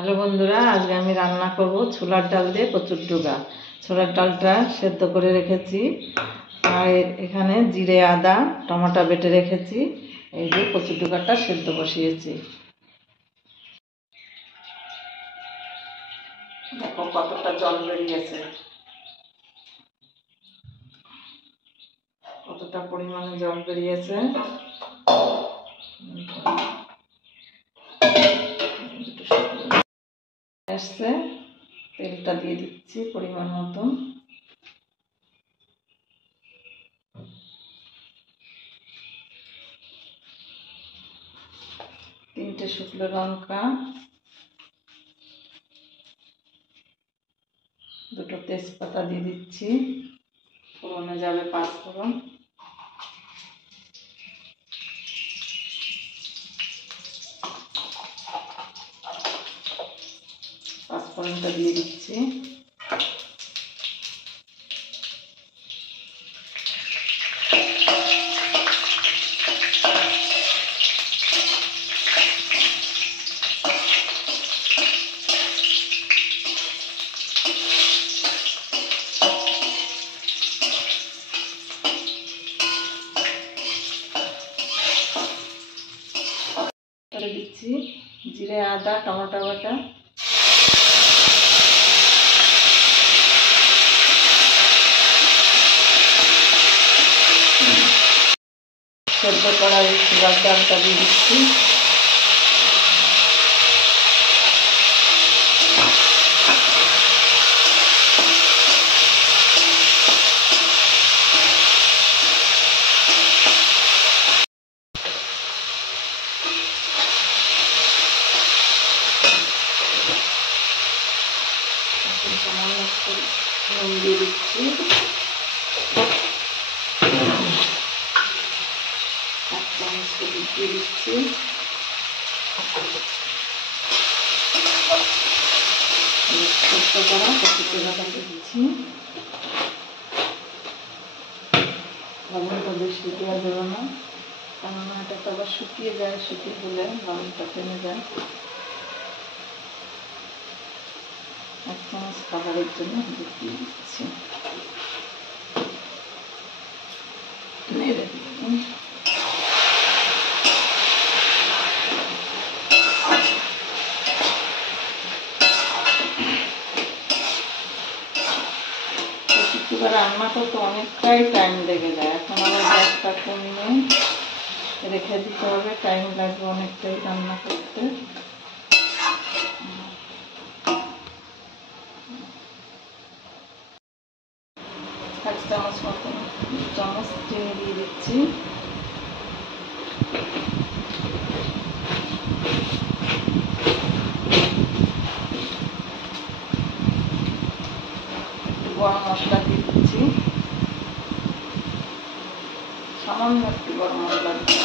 Hello বন্ধুরা, আজকে আমি রান্না করব ছোলার ডাল দিয়ে কচুর ডুগা। ছোলার ডালটা সেদ্ধ করে রেখেছি, আর এখানে জিরে আদা টমেটো বেটে রেখেছি। এই যে কচুর ডুগাটা সেদ্ধ বসিয়েছি। দেখো কতটা জল বেরিয়েছে, কতটা পরিমাণে জল বেরিয়েছে। আসছে, তেলটা দিয়ে দিচ্ছি পরিমাণ মতো। তিনটে শুকনো লঙ্কা, দুটো তেজপাতা দিয়ে দিচ্ছি। ফোড়নে যাবে পাঁচফোড়ন, পাঁচফোড়নটা দিয়ে দিচ্ছি। দিচ্ছি জিরে আদা টমেটো বাটা, সেদ্ধ করা ছোলার ডালটা দিয়ে দিচ্ছি। নুন দিয়ে দিচ্ছি, এক চামচ দিয়ে দিচ্ছি। সেদ্ধ করা কচুর ডুগাটাকে দিচ্ছি। লবণটা বেশি দেওয়া দেবো না, কেননা এটা তো আবার শুকিয়ে যায়, শুকিয়ে গেলে লবণটা কমে যায়। এক চামচ খাবারের জন্য দিয়ে দিচ্ছি। নেড়ে দিলাম। রান্না করতে অনেকটাই টাইম লেগে যায়, এখন আবার গ্যাসটা কমিয়ে রেখে দিতে হবে, টাইম লাগবে অনেকটাই রান্না করতে। এক চামচ মতো চামচ চিনি দিয়ে দিচ্ছি। গরম মশলা দিয়ে দিচ্ছি, সামান্য একটু গরম মশলা দিচ্ছি।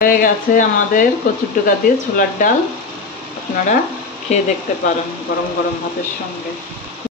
হয়ে গেছে আমাদের কচুর ডুগা দিয়ে ছোলার ডাল। আপনারা খেয়ে দেখতে পারেন গরম গরম ভাতের সঙ্গে।